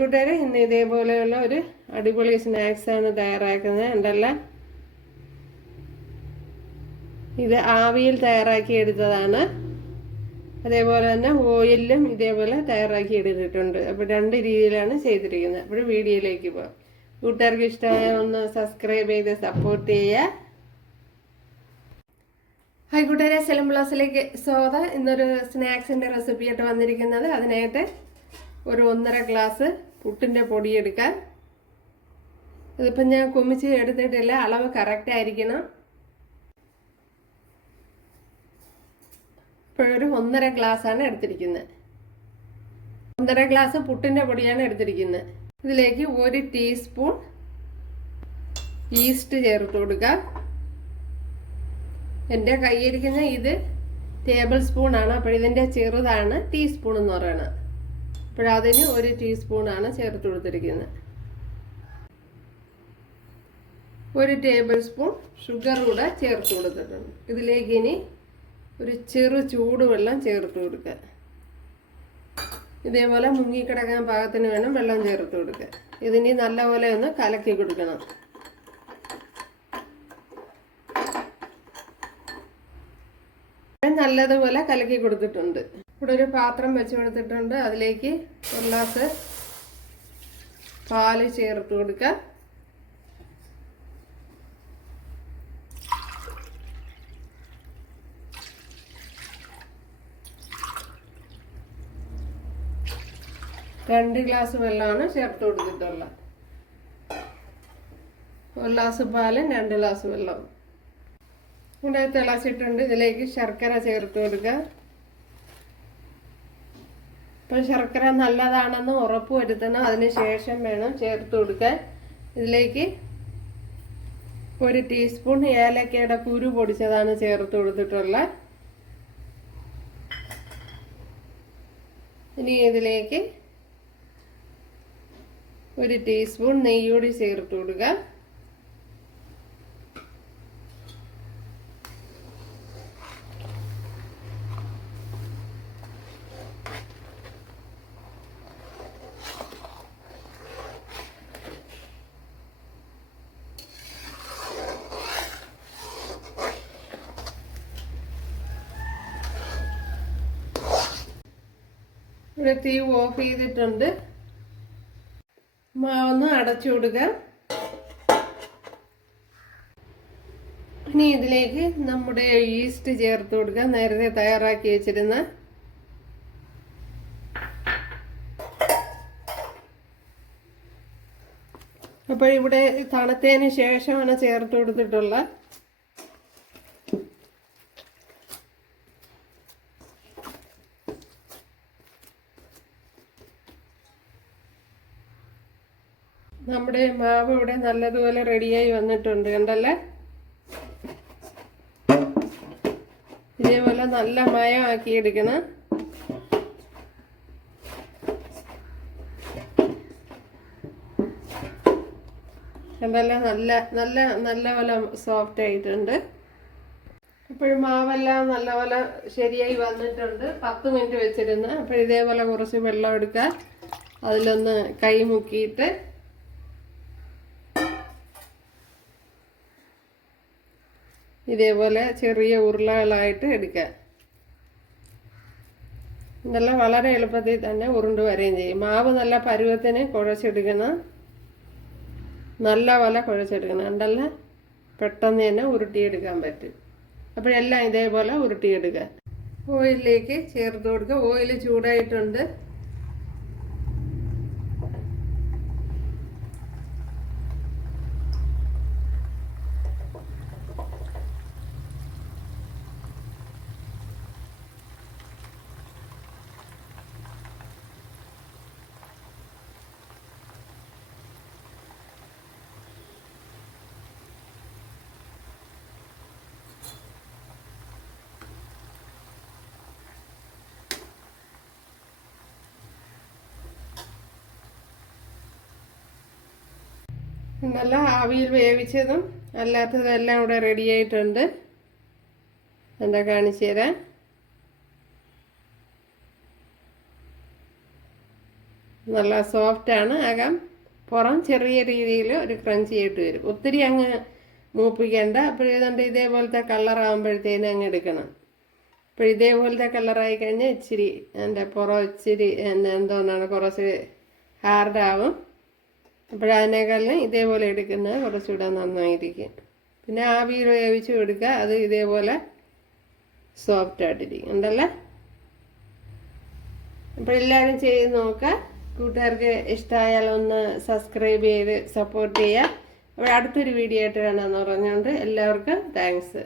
കൂട്ടുകാരെ, ഇന്ന് ഇതേപോലെയുള്ള ഒരു അടിപൊളി സ്നാക്സാണ് തയ്യാറാക്കുന്നത്. ഉണ്ടല്ല, ഇത് ആവിയിൽ തയ്യാറാക്കി എടുത്തതാണ്. അതേപോലെ തന്നെ ഓയിലും ഇതേപോലെ തയ്യാറാക്കി എടുത്തിട്ടുണ്ട്. അപ്പോൾ രണ്ട് രീതിയിലാണ് ചെയ്തിരിക്കുന്നത്. അപ്പോൾ വീഡിയോയിലേക്ക് പോകാം. കൂട്ടുകാർക്ക് ഇഷ്ടമായ ഒന്ന് സബ്സ്ക്രൈബ് ചെയ്ത് സപ്പോർട്ട് ചെയ്യുക. ഹായ് കൂട്ടുകാരെ, സെലം പ്ലസിലേക്ക് സ്വാഗതം. ഇന്നൊരു സ്നാക്സിൻ്റെ റെസിപ്പിയായിട്ട് വന്നിരിക്കുന്നത്. അതിനായിട്ട് ഒരു 1.5 ഗ്ലാസ് പുട്ടിൻ്റെ പൊടി എടുക്കാൻ. ഇതിപ്പം ഞാൻ കുമിച്ച് എടുത്തിട്ടില്ല, അളവ് കറക്റ്റ് ആയിരിക്കണം. ഇപ്പോഴൊരു 1.5 ഗ്ലാസ്സാണ് എടുത്തിരിക്കുന്നത്. 1.5 ഗ്ലാസ് പുട്ടിൻ്റെ പൊടിയാണ് എടുത്തിരിക്കുന്നത്. ഇതിലേക്ക് 1 ടീസ്പൂൺ ഈസ്റ്റ് ചേർത്ത് കൊടുക്കുക. എൻ്റെ കയ്യിരിക്കുന്ന ഇത് ടേബിൾ സ്പൂണാണ്, അപ്പോൾ ഇതിൻ്റെ ചെറുതാണ് ടീസ്പൂൺ എന്ന് പറയുന്നത്. അപ്പോഴതിന് 1 ടീസ്പൂണാണ് ചേർത്ത് കൊടുത്തിരിക്കുന്നത്. 1 ടേബിൾ സ്പൂൺ ഷുഗർ കൂടെ ചേർത്ത് കൊടുത്തിട്ടുണ്ട്. ഇതിലേക്ക് ഇനി ഒരു ചെറു ചൂടുവെള്ളം ചേർത്ത് കൊടുക്കുക. ഇതേപോലെ മുങ്ങിക്കിടക്കാൻ പാകത്തിന് വേണം വെള്ളം ചേർത്ത് കൊടുക്കുക. ഇതിനി നല്ലപോലെ ഒന്ന് കലക്കി കൊടുക്കണം. നല്ലതുപോലെ കലക്കി കൊടുത്തിട്ടുണ്ട്. ഇവിടെ ഒരു പാത്രം വെച്ച് കൊടുത്തിട്ടുണ്ട്. അതിലേക്ക് 1 ഗ്ലാസ് പാല് ചേർത്ത് കൊടുക്കുക. രണ്ട് ഗ്ലാസ് വെള്ളമാണ് ചേർത്ത് കൊടുത്തിട്ടുള്ളത്. 1 ഗ്ലാസ് പാലും 2 ഗ്ലാസ് വെള്ളവും ഇവിടെ തിളച്ചിട്ടുണ്ട്. ഇതിലേക്ക് ശർക്കര ചേർത്ത് കൊടുക്കുക. അപ്പോൾ ശർക്കര നല്ലതാണെന്ന് ഉറപ്പ് വരുത്തണം. അതിന് ശേഷം വേണം ചേർത്ത് കൊടുക്കാൻ. ഇതിലേക്ക് 1 ടീസ്പൂൺ ഏലക്കയുടെ കുരു പൊടിച്ചതാണ് ചേർത്ത് കൊടുത്തിട്ടുള്ളത്. ഇനി ഇതിലേക്ക് 1 ടീസ്പൂൺ നെയ്യോടി ചേർത്ത് കൊടുക്കുക. ഇവിടെ തീ ഓഫ് ചെയ്തിട്ടുണ്ട്. മാവൊന്ന് അടച്ചു കൊടുക്കുക. ഇനി ഇതിലേക്ക് നമ്മുടെ ഈസ്റ്റ് ചേർത്ത് കൊടുക്കുക. നേരത്തെ തയ്യാറാക്കി വെച്ചിരുന്ന അപ്പോൾ ഇവിടെ തണുത്തതിന് ശേഷമാണ് ചേർത്ത് കൊടുത്തിട്ടുള്ളത്. നമ്മുടെ മാവ് ഇവിടെ നല്ലതുപോലെ റെഡിയായി വന്നിട്ടുണ്ട്. കണ്ടല്ലേ, ഇതേപോലെ നല്ല മയമാക്കി എടുക്കണം. കണ്ടല്ലേ, നല്ലപോലെ സോഫ്റ്റ് ആയിട്ടുണ്ട്. ഇപ്പോഴും മാവെല്ലാം നല്ലപോലെ ശരിയായി വന്നിട്ടുണ്ട്. 10 മിനിറ്റ് വെച്ചിരുന്ന്. അപ്പോൾ ഇതേപോലെ കുറച്ച് വെള്ളം എടുക്കുക. അതിലൊന്ന് കൈ മുക്കിയിട്ട് ഇതേപോലെ ചെറിയ ഉരുളകളായിട്ട് എടുക്കുക. ഇതെല്ലാം വളരെ എളുപ്പത്തിൽ തന്നെ ഉരുണ്ട് വരികയും ചെയ്യും. മാവ് നല്ല പരുവത്തിന് കുഴച്ചെടുക്കണം. നല്ലപോലെ കുഴച്ചെടുക്കണം. ഉണ്ടല്ല, പെട്ടെന്ന് തന്നെ ഉരുട്ടിയെടുക്കാൻ പറ്റും. അപ്പോഴെല്ലാം ഇതേപോലെ ഉരുട്ടിയെടുക്കുക. ഓയിലിലേക്ക് ചേർത്ത് കൊടുക്കുക. ഓയിൽ ചൂടായിട്ടുണ്ട്. നല്ല ആവിയിൽ വേവിച്ചതും അല്ലാത്തതും എല്ലാം ഇവിടെ റെഡി ആയിട്ടുണ്ട്. എന്താ കാണിച്ചു തരാം. 1 നല്ല സോഫ്റ്റാണ് ആകാം. പുറം ചെറിയ രീതിയിൽ ഒരു ക്രഞ്ചി ആയിട്ട് വരും. ഒത്തിരി അങ്ങ് മൂപ്പിക്കേണ്ട. അപ്പോൾ ഏതാണ്ട് ഇതേപോലത്തെ കളറാകുമ്പോഴത്തേനും അങ്ങ് എടുക്കണം. അപ്പോൾ ഇതേപോലത്തെ കളറായി കഴിഞ്ഞാൽ ഇച്ചിരി എൻ്റെ പുറം ഇച്ചിരി എന്തോന്നാണ് കുറച്ച് ഹാർഡാവും. അപ്പോഴതിനേക്കാളും ഇതേപോലെ എടുക്കുന്നത് കുറച്ചുകൂടെ നന്നായിരിക്കും. പിന്നെ ആവിയിൽ വേവിച്ച് കൊടുക്കുക. അത് ഇതേപോലെ സോഫ്റ്റായിട്ടിരിക്കും ഉണ്ടല്ലേ. അപ്പോൾ എല്ലാവരും ചെയ്ത് നോക്കുക. കൂട്ടുകാർക്ക് ഇഷ്ടമായാൽ ഒന്ന് സബ്സ്ക്രൈബ് ചെയ്ത് സപ്പോർട്ട് ചെയ്യുക. അപ്പോൾ അടുത്തൊരു വീഡിയോ ആയിട്ട് കാണാമെന്ന് പറഞ്ഞുകൊണ്ട് എല്ലാവർക്കും താങ്ക്സ്.